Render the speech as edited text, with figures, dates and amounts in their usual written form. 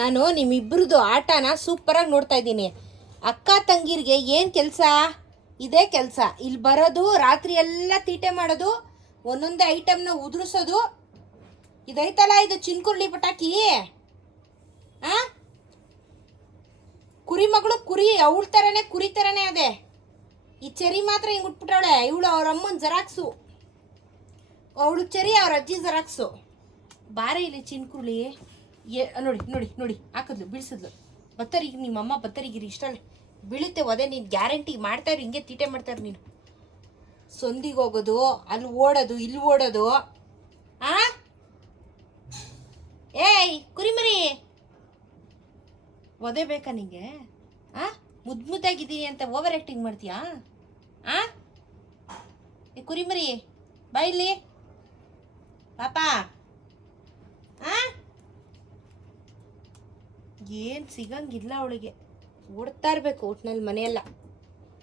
ನಾನು ನಿಮ್ಮಿಬ್ಬರದು ಆಟನ ಸೂಪರಾಗಿ ನೋಡ್ತಾ ಇದ್ದೀನಿ. ಅಕ್ಕ ತಂಗಿರಿಗೆ ಏನು ಕೆಲಸ? ಇದೇ ಕೆಲಸ. ಇಲ್ಲಿ ಬರೋದು, ರಾತ್ರಿ ಎಲ್ಲ ತೀಟೆ ಮಾಡೋದು, ಒಂದೊಂದೇ ಐಟಮ್ನ ಉದುರಿಸೋದು. ಇದೈತಲ್ಲ ಇದು ಚಿನ್ಕುರ್ಲಿ ಪಟಾಕಿ. ಆ ಕುರಿ ಮಗಳು ಕುರಿ, ಅವಳ ಥರನೇ ಕುರಿ ಥರನೇ ಅದೇ. ಈ ಚೆರಿ ಮಾತ್ರ ಹಿಂಗೆ ಉಟ್ಬಿಟ್ಟವಳೆ. ಇವಳು ಅವ್ರ ಅಮ್ಮನ ಜೆರಾಕ್ಸು, ಅವಳು ಚೆರಿ ಅವ್ರ ಅಜ್ಜಿ ಜೆರಾಕ್ಸು. ಬಾರೆ ಇಲ್ಲಿ ಚಿನ್ಕುರ್ಲಿ. ನೋಡಿ ನೋಡಿ ನೋಡಿ, ಹಾಕಿದ್ಲು, ಬೀಳ್ಸಿದ್ಲು. ಬತ್ತರಿಗೆ ನಿಮ್ಮಮ್ಮ ಬತ್ತರಿಗಿರಿ ಇಷ್ಟಲ್ಲೇ ಬೀಳುತ್ತೆ ಒದೆ. ನೀನು ಗ್ಯಾರಂಟಿ ಮಾಡ್ತಾಯಿರು, ಹಿಂಗೆ ತೀಟೆ ಮಾಡ್ತಾರೆ ನೀನು. ಸಂದಿಗೆ ಹೋಗೋದು, ಅಲ್ಲಿ ಓಡೋದು, ಇಲ್ಲಿ ಓಡೋದು. ಆ ಏಯ್ ಕುರಿಮರಿ, ಒದೆ ಬೇಕಾ ನಿಂಗೆ? ಮುದ್ದಾಗಿದ್ದೀನಿ ಅಂತ ಓವರ್ ಆ್ಯಕ್ಟಿಂಗ್ ಮಾಡ್ತೀಯಾ? ಕುರಿಮರಿ ಬಾ ಇಲ್ಲಿ ಪಾಪ. ಏನು ಸಿಗಂಗಿಲ್ಲ ಅವಳಿಗೆ, ಓಡ್ತಾ ಇರಬೇಕು ಒಟ್ನಲ್ಲಿ ಮನೆಯೆಲ್ಲ.